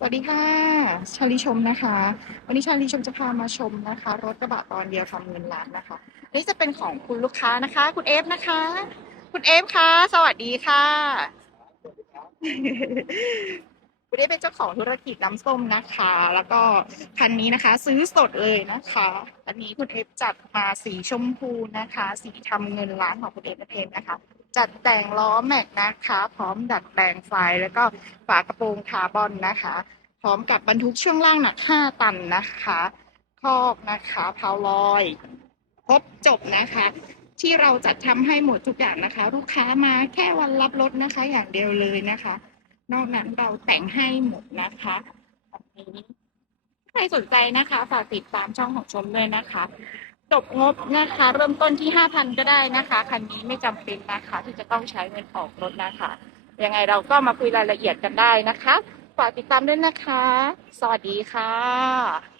สวัสดีค่ะ ชาลีชมนะคะ วันนี้ชาลีชมจะพามาชมนะคะ รถกระบะตอนเดียวทำเงินล้านนะคะนนี่จะเป็นของคุณลูกค้านะคะ คุณเอฟนะคะ คุณเอฟคะ สวัสดีค่ะ คุณเอฟเป็นเจ้าของธุรกิจน้ำส้มนะคะ แล้วก็คันนี้นะคะ ซื้อสดเลยนะคะ อันนี้คุณเอฟจัดมาสีชมพูนะคะ สีทำเงินล้านของคุณเอฟนั่นเองนะคะ จัดแต่งล้อแม็กนะคะ พร้อมดัดแปลงไฟแล้วก็ฝากระโปรงคาร์บอนนะคะ พร้อมกับบรรทุกช่วงล่างหนัก 5 ตันนะคะครอบนะคะเพาลอยครบจบนะคะ ที่เราจัดทำให้หมดทุกอย่างนะคะ ลูกค้ามาแค่วันรับรถนะคะ อย่างเดียวเลยนะคะ นอกนั้นเราแต่งให้หมดนะคะแบบนี้ใครสนใจนะคะฝากติดตามช่องของชมด้วยนะคะ จบงบนะคะ เริ่มต้นที่ห้าพันก็ได้นะคะคันนี้ไม่จำเป็นนะคะ ที่จะต้องใช้เงินออกรถนะคะยังไงเราก็มาคุยรายละเอียดกันได้นะคะฝากติดตามด้วยนะคะ สวัสดีค่ะ